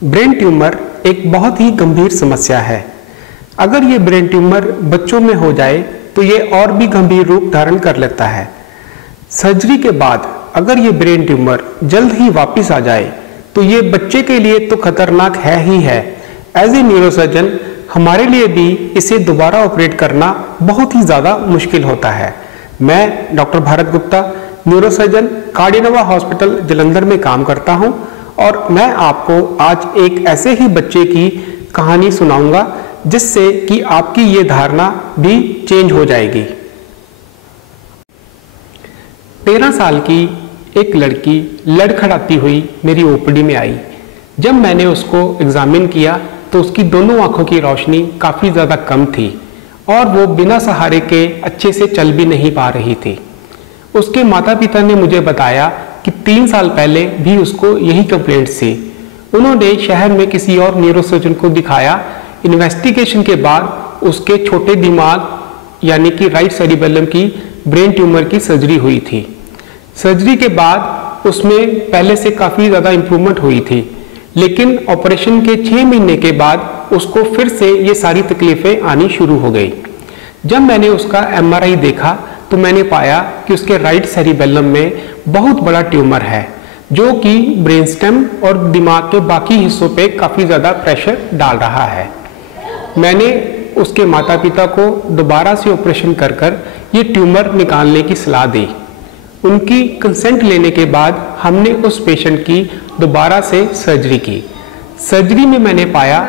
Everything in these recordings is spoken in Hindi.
ब्रेन ट्यूमर एक बहुत ही गंभीर समस्या है। अगर ये ब्रेन ट्यूमर बच्चों में हो जाए तो ये और भी गंभीर रूप धारण कर लेता है। सर्जरी के बाद अगर ये ब्रेन ट्यूमर जल्द ही वापस आ जाए तो ये बच्चे के लिए तो खतरनाक है ही है। एज ए न्यूरोसर्जन हमारे लिए भी इसे दोबारा ऑपरेट करना बहुत ही ज़्यादा मुश्किल होता है। मैं doctor Bharat Gupta, neurosurgeon, Cardinova hospital Jalandhar में काम करता हूं और मैं आपको आज एक ऐसे ही बच्चे की कहानी सुनाऊंगा जिससे कि आपकी ये धारणा भी चेंज हो जाएगी। 13 साल की एक लड़की लड़खड़ाती हुई मेरी ओपीडी में आई। जब मैंने उसको एग्जामिन किया तो उसकी दोनों आंखों की रोशनी काफ़ी ज़्यादा कम थी और वो बिना सहारे के अच्छे से चल भी नहीं पा रही थी। उसके माता पिता ने मुझे बताया कि 3 साल पहले भी उसको यही कंप्लेंट्स थी। उन्होंने शहर में किसी और न्यूरोसर्जन को दिखाया। इन्वेस्टिगेशन के बाद उसके छोटे दिमाग यानी कि राइट सेरिबेलम की ब्रेन ट्यूमर की सर्जरी हुई थी। सर्जरी के बाद उसमें पहले से काफ़ी ज़्यादा इम्प्रूवमेंट हुई थी, लेकिन ऑपरेशन के 6 महीने के बाद उसको फिर से ये सारी तकलीफ़ें आनी शुरू हो गई। जब मैंने उसका MRI देखा तो मैंने पाया कि उसके राइट सेरिबेलम में बहुत बड़ा ट्यूमर है जो कि ब्रेन स्टेम और दिमाग के बाकी हिस्सों पे काफ़ी ज़्यादा प्रेशर डाल रहा है। मैंने उसके माता पिता को दोबारा से ऑपरेशन कर ये ट्यूमर निकालने की सलाह दी। उनकी कंसेंट लेने के बाद हमने उस पेशेंट की दोबारा से सर्जरी की। सर्जरी में मैंने पाया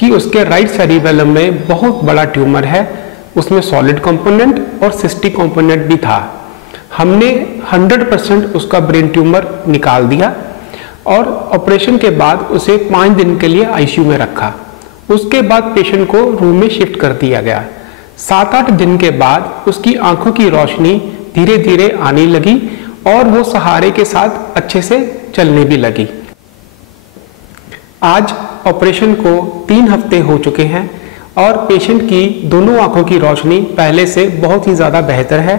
कि उसके राइट सेरिबेलम में बहुत बड़ा ट्यूमर है। उसमें सॉलिड कंपोनेंट और सिस्टिक कंपोनेंट भी था। हमने 100% उसका ब्रेन ट्यूमर निकाल दिया और ऑपरेशन के बाद उसे 5 दिन के लिए ICU में रखा। उसके बाद पेशेंट को रूम में शिफ्ट कर दिया गया। 7-8 दिन के बाद उसकी आंखों की रोशनी धीरे धीरे आने लगी और वो सहारे के साथ अच्छे से चलने भी लगी। आज ऑपरेशन को 3 हफ्ते हो चुके हैं और पेशेंट की दोनों आंखों की रोशनी पहले से बहुत ही ज़्यादा बेहतर है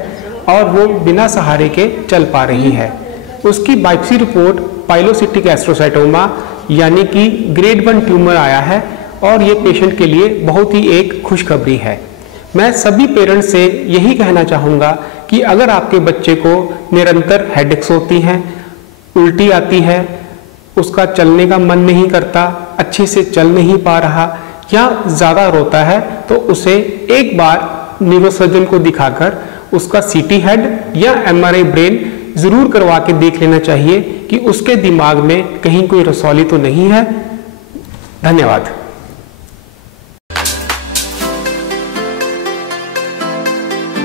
और वो बिना सहारे के चल पा रही है। उसकी बायोप्सी रिपोर्ट पाइलोसिस्टिक एस्ट्रोसाइटोमा यानी कि ग्रेड 1 ट्यूमर आया है और ये पेशेंट के लिए बहुत ही एक खुशखबरी है। मैं सभी पेरेंट्स से यही कहना चाहूँगा कि अगर आपके बच्चे को निरंतर हेडेक्स होती हैं, उल्टी आती है, उसका चलने का मन नहीं करता, अच्छे से चल नहीं पा रहा या ज़्यादा रोता है तो उसे एक बार न्यूरोसर्जन को दिखाकर उसका CT हेड या MRI ब्रेन ज़रूर करवा के देख लेना चाहिए कि उसके दिमाग में कहीं कोई रसौली तो नहीं है। धन्यवाद।